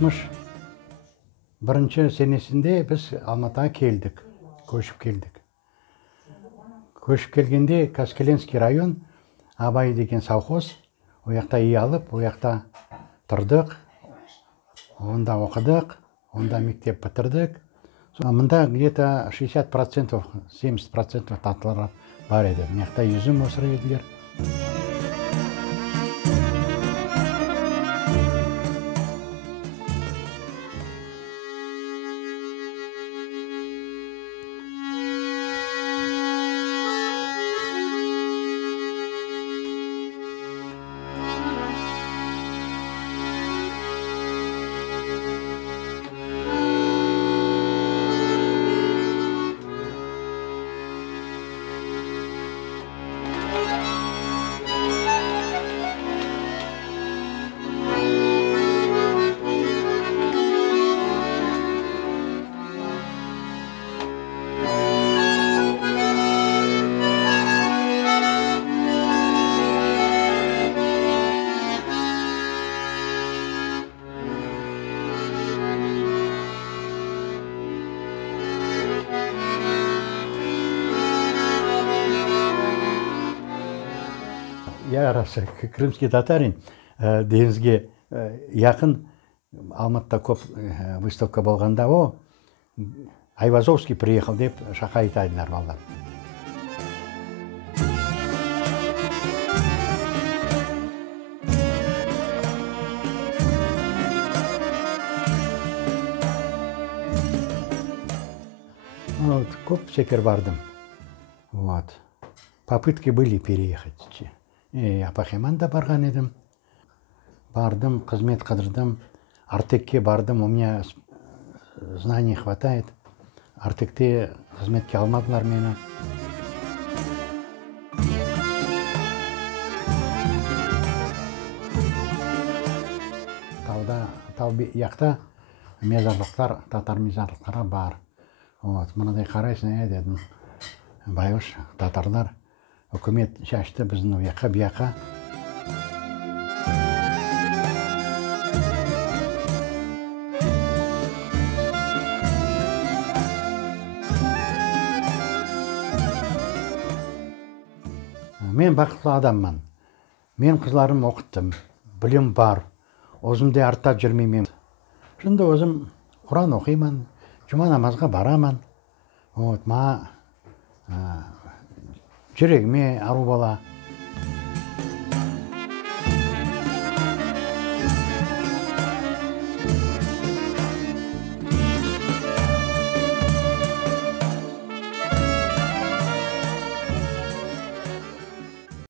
61 сенесінде біз Алматыға келдік, көшіп келдік. Көшіп келгенде Каскеленский район, Абай деген совхоз, ояқта үй алып, ояқта тұрдық, онда оқыдық, онда мектеп бітірдік. Мында где-то 60%, 70% татылар бар еді. Мияқта üzüm өсірер еділер. Я рас крымский татарин, деңізге яқын Алматыда көп выставка болғанда, Айвазовский приехал деп шақа айтайдылар балдар. Көп секер бардым. Попытки были переехать. Я Пахиманда барған едім. Бардым, қызмет қыдырдым. Артекке бардым, у меня знаний хватает. Артекте қызметке алмадылар мені. Тау яқта мезарлықтар, татар мезарлықтары бар. Мынадай қарайсың, дедім. Байғыш татарлар. Үкімет шашты біздің ұяққа, бияққа. Мен бақытлы адаммын. Мен қызларым оқыттым, білім бар. Өзімде артта жүрмеймін. Шында өзім Құран оқимын, жұма намазға барамын. Жүрегіме ару бала.